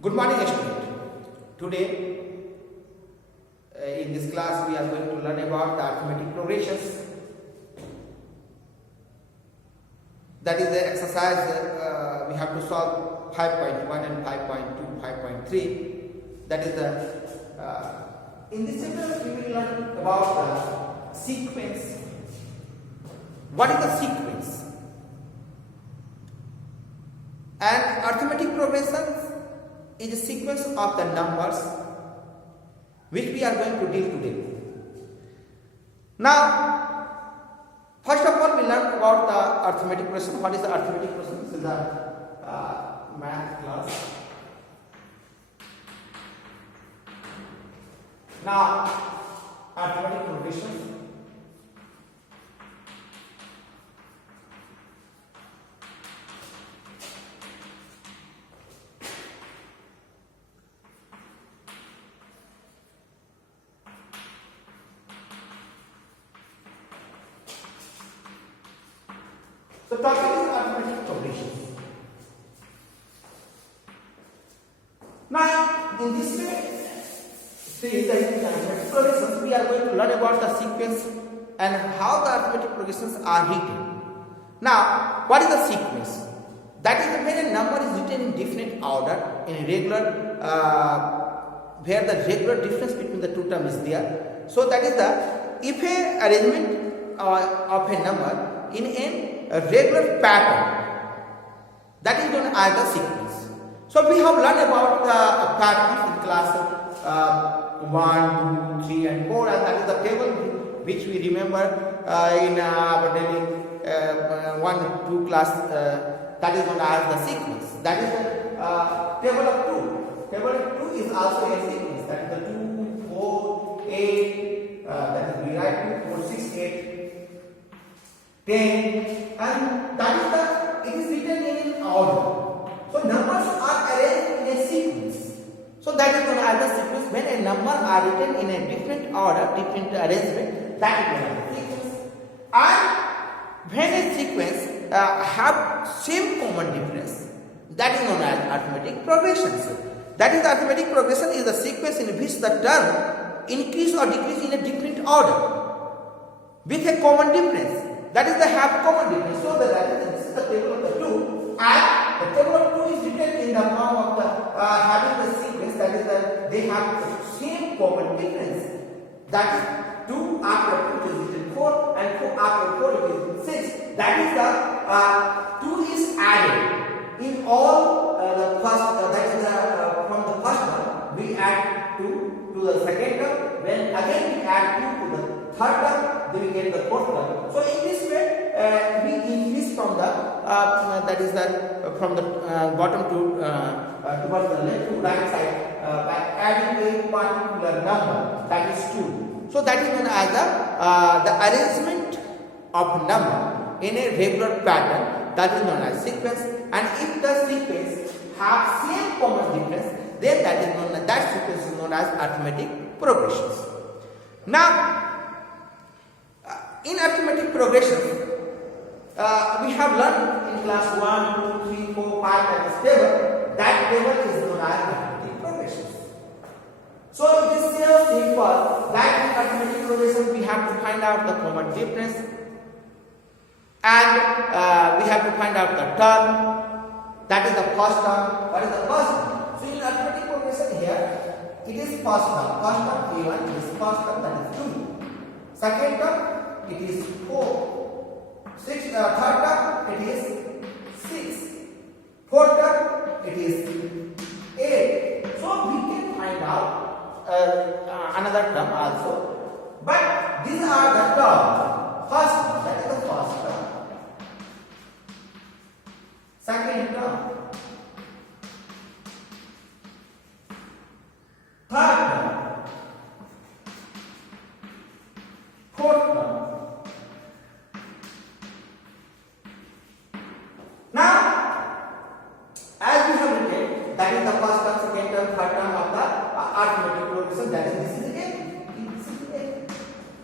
Good morning, student. Today, in this class, we are going to learn about the arithmetic progressions. That is the exercise we have to solve 5.1 and 5.2, 5.3. That is the in this chapter we will learn about the sequence. What is the sequence? And arithmetic progressions is a sequence of the numbers which we are going to deal today. Now, first of all, we learn about the arithmetic progression. What is the arithmetic progression? This is the math class. Now, arithmetic progression. So topic is arithmetic progression. Now, in this series, arithmetic progressions, we are going to learn about the sequence and how the arithmetic progressions are written. Now, what is the sequence? That is when a number is written in definite order, in regular, where the regular difference between the two terms is there. So that is if a arrangement of a number in a regular pattern, that is known as the sequence. So we have learned about the patterns in class 1, 2, 3 and 4, and that is the table which we remember in our daily 1, 2 class, that is known as the sequence. That is the table of 2. Table of 2 is also a sequence. That is the 2, 4, 8, that is we write 2, 4, 6, 8, 10, and that is it is written in order. So numbers are arranged in a sequence. So that is known as the sequence. When a number are written in a different order, different arrangement, that is known as the sequence. And when a sequence have same common difference, that is known as arithmetic progressions. That is, the arithmetic progression is the sequence in which the term increase or decrease in a different order with a common difference. That is the have common difference. So this is the table of the 2, and the table of 2 is written in the form of the having the sequence. That is they have the same common difference. That is 2 after 2 is written 4, and 4 after 4 it is written 6. That is the 2 is added in all the first. That is from the first one we add 2 to the second term. When again we add 2 to the third term, then we get the fourth term. So in this way, we increase from the from the bottom to towards the left to right side by adding a particular number, that is 2. So that is known as the arrangement of number in a regular pattern, that is known as sequence. And if the sequence have same common difference, then that sequence is known as arithmetic progressions. Now, in arithmetic progression, we have learned in class 1, 2, 3, 4, 5 that is table. That table is known as arithmetic progressions. So it is so simple that in arithmetic progression we have to find out the common difference, and we have to find out the term. That is the first term. What is the first term? So in arithmetic progression here, it is first term. First term A1 is first term, that is 2. Second term, it is 4. Third term, it is 6. Fourth term, it is 8. So we can find out another term also. But these are the terms. First term, that is the first term. Second term. Third term. Fourth term. Now, as we have written, that is the first term, second term, third term of the arithmetic progression. That is, this is AP.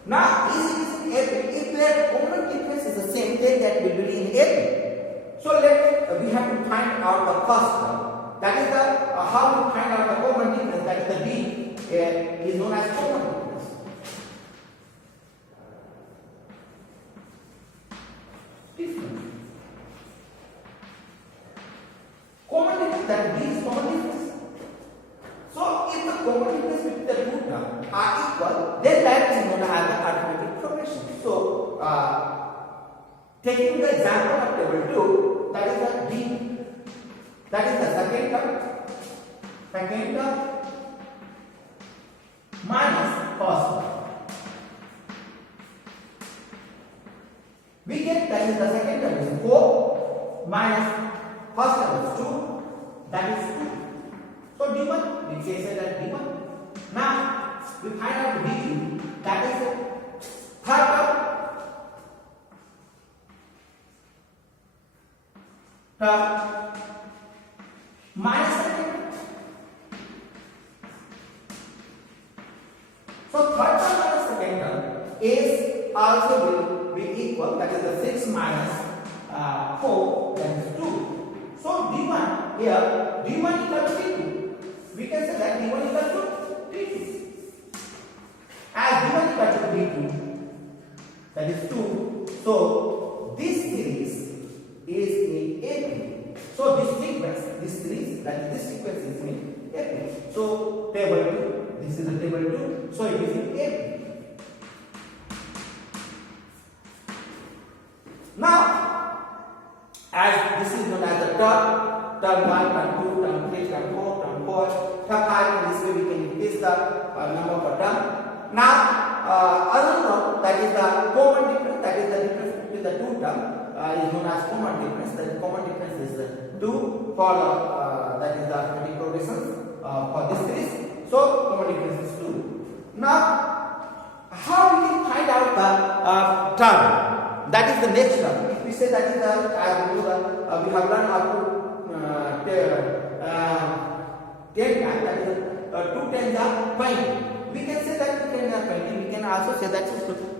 Now, is in AP. If their common difference is the same, then that will be in AP. So we have to find out the first term. That is the how we find out the common difference, that is the D is known as common difference. Common difference, that D is common difference. So if the common difference between the two terms are equal, then that is known as the arithmetic progression. So taking the example of table 2, that is the D, that is the second term minus first term. We get that is the second term is 4 minus first term is 2, that is 2. So D1, we can say that D1. Now we find out D2, that is the third term minus second term. So third term minus second term is also will be equal, that is the 6 minus 4, that is 2. So D1 here, D1 equal to D2. We can say that D1 equal to D2. As D1 equal to D2, that is 2. So this series is in AP. So this series, that this sequence is in AP. So table 2, this is the table 2. So it is in AP. Now, as this is known as the term 1, term 2, term 3, term 4, term 4, term 5, this way we can increase the number of term. Now, another term, that is the common difference, that is the difference between the two terms, is known as common difference. The common difference is 2 for that is the arithmetic progression for this series. So, common difference is 2. Now, how we can find out the term? That is the next term. If we say that is the, as we have learned how to 10 times, that is 2 tens are 20. We can say that 2 tens are 20. We can also say that 2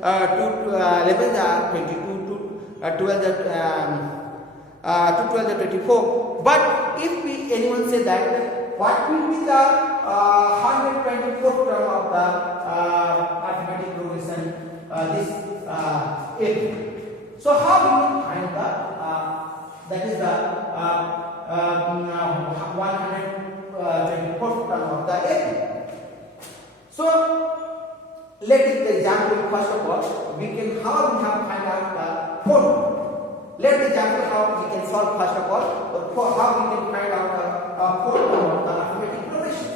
11s are 22, 12 are 24. But if we anyone say that, what will be the 124th term of the arithmetic progression? This 8. So how we will find the that is the 124th term of the AP? So let us the example first of all. We can how we have find out the fourth. Let the example how we can solve first of all. How we can find out the fourth term of the arithmetic progression.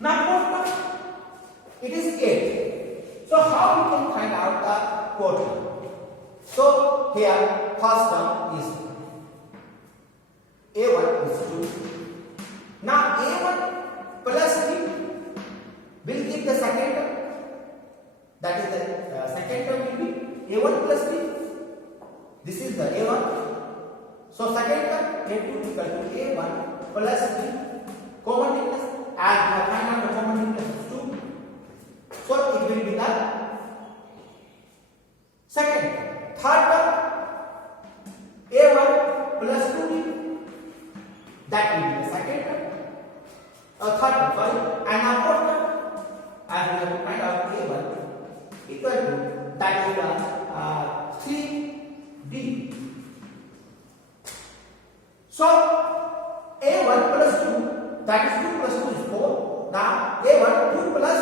Now fourth term, it is 8. So how we can find out the fourth term? So here first term is A1 is 2. Now A1 plus B will give the second term. That is the second term will be A1 plus B. This is the A1. So second term A2 equal to A1 plus B. Common difference. As we have find out the common difference is 2. So it will be the second term. Third term A1 plus 2B. That will be the second term. Third term, sorry. And now fourth term. As we have find out A1 equal to, that is the 3B. So A1 plus 2, that is 2 plus 2 is 4. Now A1 2 plus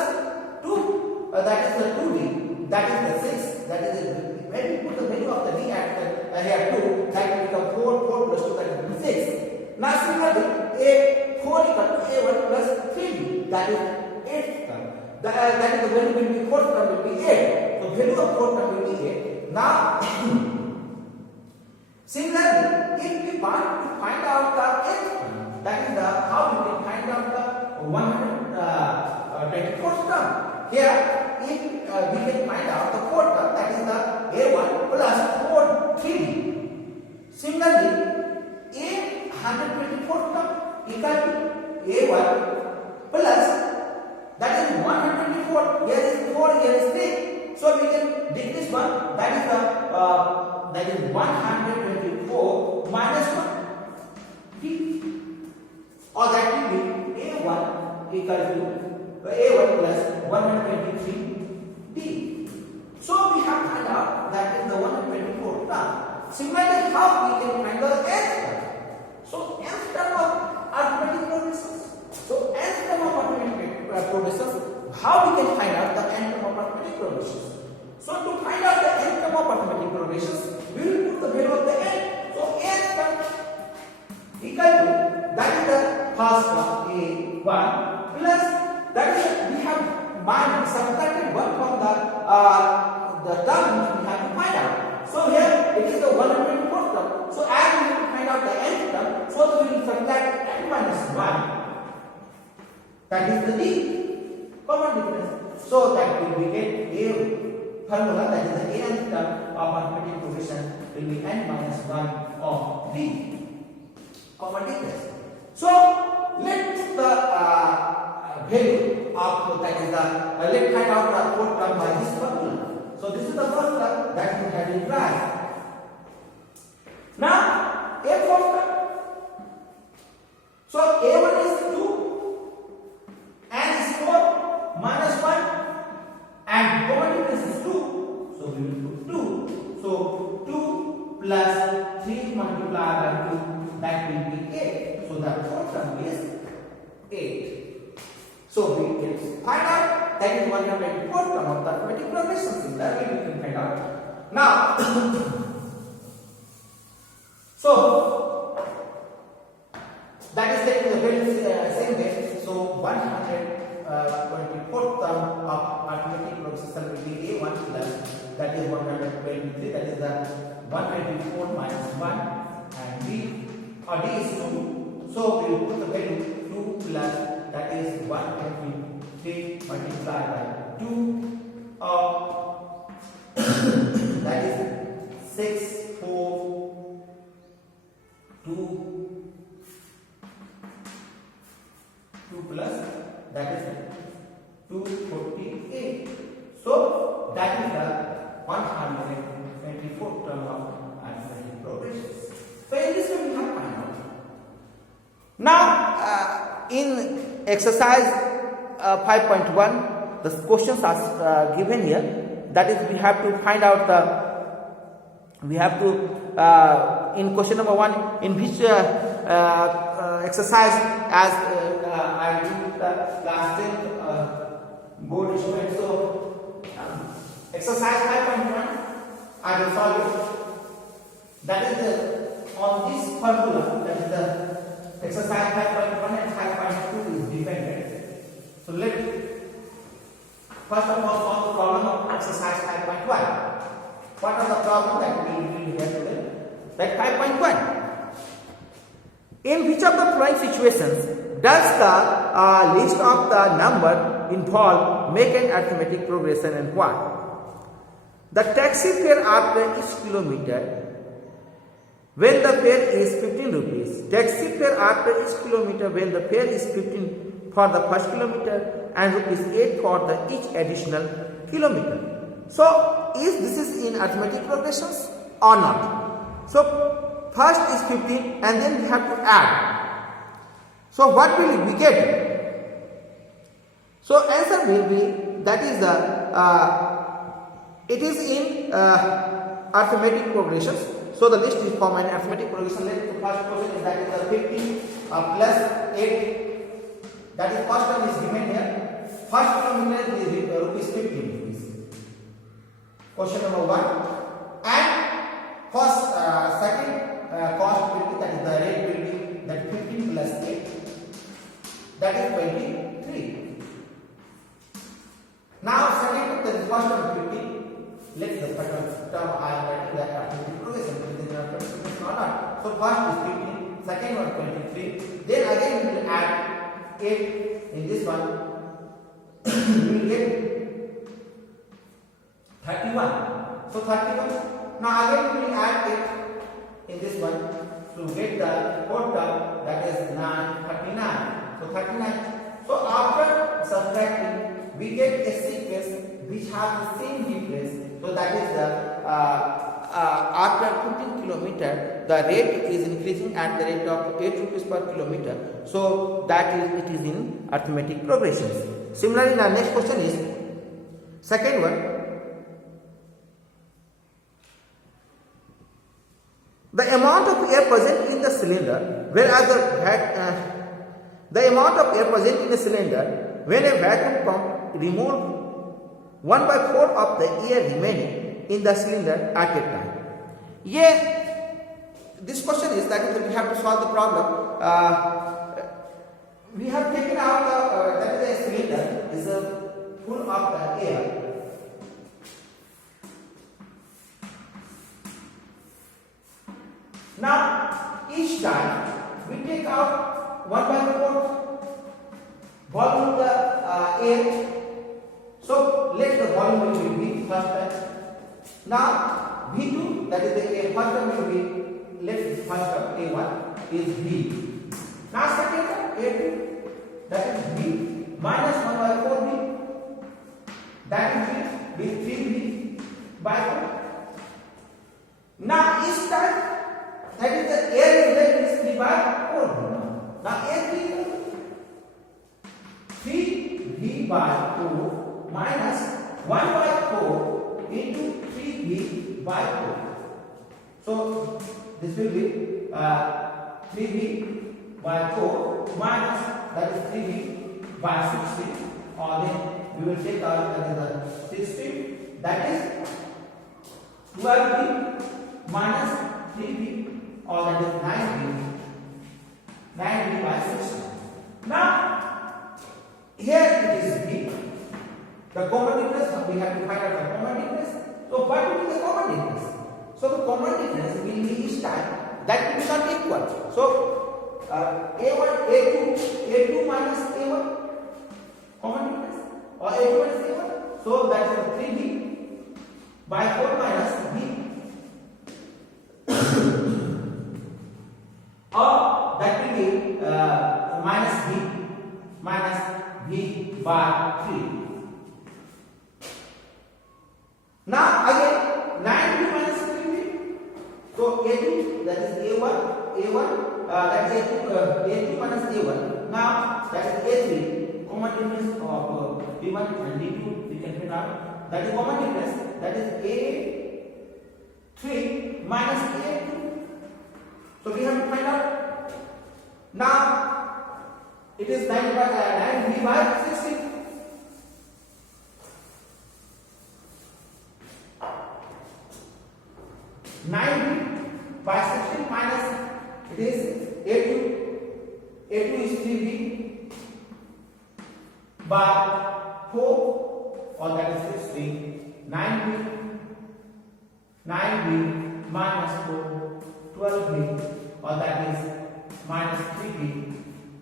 2, that is the 2D, that is the 6. That is when we put the value of the D at here 2, that will become 4 plus 2, that will be 6. Now similarly A4 equal to A1 plus 3D, that is 8th term. That is the value will be 4th term will be 8. So value of 4th term will be 8. Now similarly, if we want to find out the 8th term, that is the how we can find out the 124th term. Here, if we can find out the 4th term, that is the A1 plus 4 3D. Similarly, A 124th term equal to A1 plus, that is 124. Here is 4, here is 3. So we can decrease one, that is 124 minus 1 d, or that will be a1 equal to a1 plus 123 d. So we have found out that is the 124 term. Similarly, how we can find the nth term? So nth term of arithmetic progressions. So nth term of arithmetic progressions, how we can find out the nth term of arithmetic progressions? So to find out the nth term of arithmetic progressions, we will put the value of the n. So nth term equal to, that is the first term a1 plus, that is we have subtracted 1 from the term which we have to find out. So here it is the 124th term. So as we have to find out the nth term, so we will subtract n minus 1. That is the d, common difference. So that we get a formula, that is the nth term of arithmetic progression will be n minus 1 of d, common difference. So let the value of, that is the let's find out the fourth term by this formula. So this is the first term that we have in class. Now a fourth term. So a1 is 2 and is 4 minus 1 and common difference is 2. So we will put 2. So 2 plus 3 multiplied by 2, that will be 8. So the fourth term is 8. So we can find out that is 124th term of the arithmetic progression. Similarly, we can find out. Now, so that is taken the very same way. So 124th term of arithmetic progression will be a1 plus, that is 123. That is the 124 minus 1 and d, or d is 2. So we will put the value 2 plus, that is 123 multiplied by 2, that is 6, 4, 2 plus, that is 248. So that is the 124th term of arithmetic progression. So in this way we have found out. Now in exercise 5.1, the questions are given here. That is, we have to find out in question number 1, in which exercise, as I do the class 10 board student. So exercise 5.1, I will solve it. That is on this formula, that is the exercise 5.1 and 5.2 is dependent. So let first of all solve the problem of exercise 5.1. What are the problems that we will do here today? Like 5.1. In which of the following situations does the list of the number involved make an arithmetic progression and why? The taxi fare after each kilometer, when the fare is 15 rupees. Taxi fare after each kilometer, when the fare is 15 for the first kilometer and rupees 8 for the each additional kilometer. So this is in arithmetic progressions or not? So first is 15 and then we have to add. So what will we get? So answer will be, that is the it is in arithmetic progressions. So the list is from an arithmetic progression. Let the first question is, that is the 15 plus 8. That is first term is given here. First kilometer is rupees 15 rupees. Question number 1. And first second cost will be, that is the rate will be that 15 plus 8. That is 23. Now second, that is first term 15. Let the first term I am writing that arithmetic progression. So first is 15, second one 23. Then again we will add 8 in this one. We will get 31. So 31. Now again we will add 8 in this one to get the fourth term, that is 39. So 39. So after subtracting, we get a sequence which has the same difference. So that is the after 15 kilometer, the rate is increasing at the rate of 8 rupees per kilometer. So that is it is in arithmetic progressions. Similarly, the next question is second one. The amount of air present in the cylinder, whereas the amount of air present in the cylinder when a vacuum pump removed 1/4 of the air remaining in the cylinder at a time. This question is that we have to solve the problem. We have taken out the cylinder is full of the air. Now each time we take out 1/4 volume of the air. So let the volume will be first time. Now V2, that is the first term will be, let first term A1 is V. Now second term A2, that is V minus 1/4V, that is V with 3V by 4. Now each time, that is the air is left is 3/4. Now A3 3V by 4 minus 1/4 into 3V by 4. So this will be 3V by 4 minus, that is 3V by 16, or then we will take out that is the 16, that is 12V minus 3V, or that is 9V by 16. Now here it is V. The common difference, we have to find out the common difference. So what will be the common difference? So the common difference will be each time that will be not equal. So A1, A2 minus A1 common difference, or A2 minus A1. So that is 3V by 4 minus V, or that will be minus V by 3. Now again 9V minus 3V. So A2, that is A1, that is A2 minus A1. Now that is A3. Common difference of D1 and D2 we can find out. That is common difference. That is A3 minus A2. So we have to find out. Now it is 9V by 16. 9V by 16 minus, it is A2 is 3V by 4, or that is 16. 9V minus 4, 12V, or that is minus 3V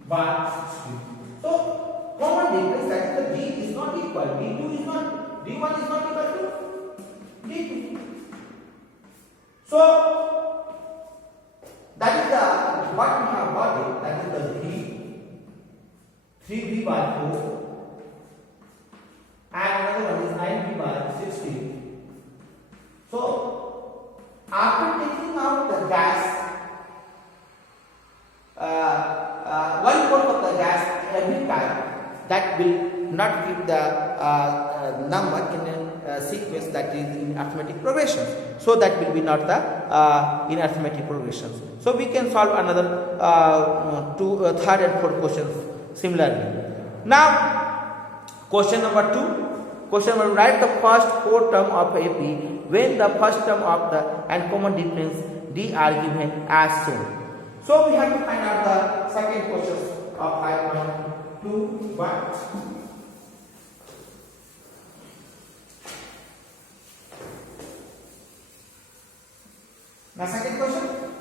by 16. So common difference, that is the D is not equal, D1 is not equal to D2. So that is the what we have got it, that is the V, 3V by 4, and another one is 9V by 16. So after taking out the gas, 1/4 of the gas every time, that will not give the number in a sequence that is in arithmetic progressions. So that will be not the in arithmetic progressions. So we can solve another third and fourth questions similarly. Now question number 2. Question number, write the first 4 term of AP when the first term of the and common difference D are given as shown. So we have to find out the second question of 5.21. Now second question,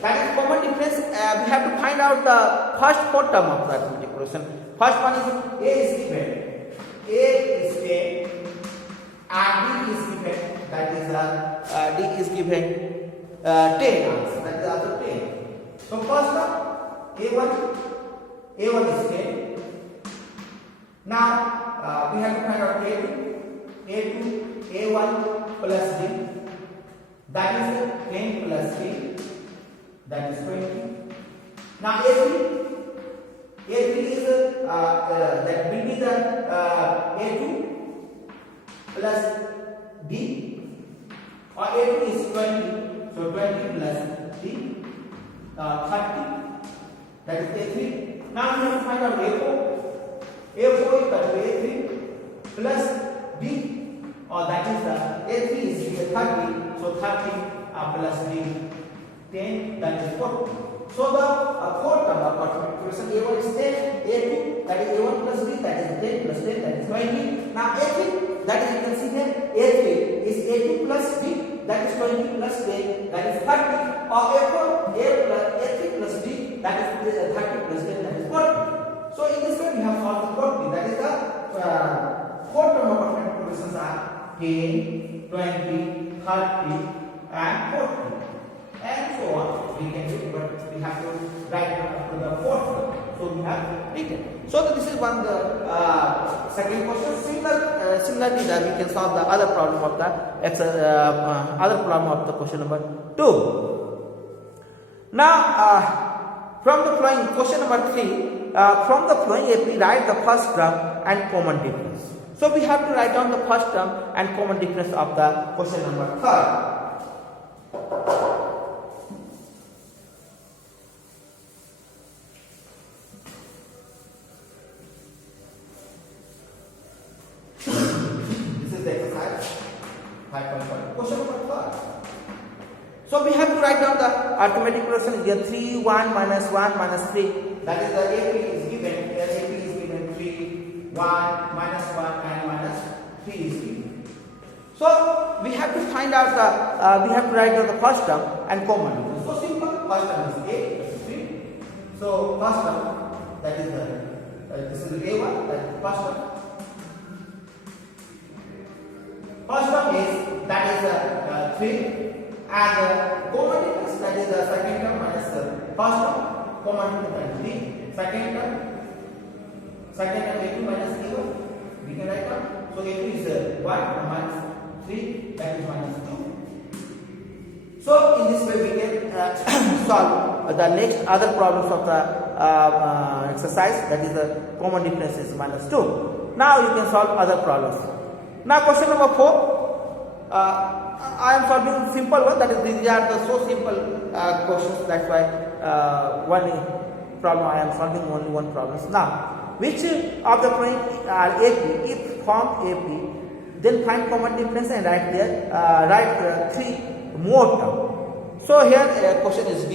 that is common difference. We have to find out the first 4 term of the arithmetic progression. First one is A is given, and D is given, that is D is given 10 answer, that is also 10. So first term A1 is 10, we have to find out A2, A1 plus D, that is 10 plus 3, that is 20. Now A3 is that will be the A2 plus D, or A2 is 20, so 20 plus D, 30, that is A3. Now we have to find out A4. A4 is equal to A3 plus D, or that is the A3 is 30, so 30 plus D, 10, that is 40. So the fourth term of quadratic equation A1 is 10, A2 that is A1 plus D, that is 10 plus 10, that is 20. Now A3, that is you can see here, A3 is A2 plus D, that is 20 plus 10, that is 30, or A4 A3 plus D, that is 30 plus 10, that is 40. So in this way we have solved the 40, that is the fourth term of quadratic equations are 10, 20, 30 and 40. And so on, we can do it, but we have to write up to the fourth one. So we have written. So this is one the second question. Similarly, that we can solve the other problem of the question number 2. Now, from the following question number 3, from the following AP, write the first term and common difference. So we have to write down the first term and common difference of the question number 3. Question number 3. So we have to write down the arithmetic progression here 3, 1, minus 1, minus 3. That is the AP is given. Here AP is given 3, 1, minus 1 and minus 3 is given. So we have to find out the, we have to write down the first term and common difference. So simple, first term is A, 3. So first term, that is the, this is the A1, that is the first term. First term is, that is 3, and common difference, that is the second term minus the first term, common difference 3, second term A2 minus A1, we can write down. So A2 is 1 minus 3, that is minus 2. So in this way we can solve the next other problems of the exercise, that is the common difference is minus 2. Now you can solve other problems. Now question number 4, I am solving simple one, that is these are the so simple questions, that's why one problem I am solving only one problem. Now which of the following are AP? If form AP, then find common difference and write there, write 3 more term. So here question is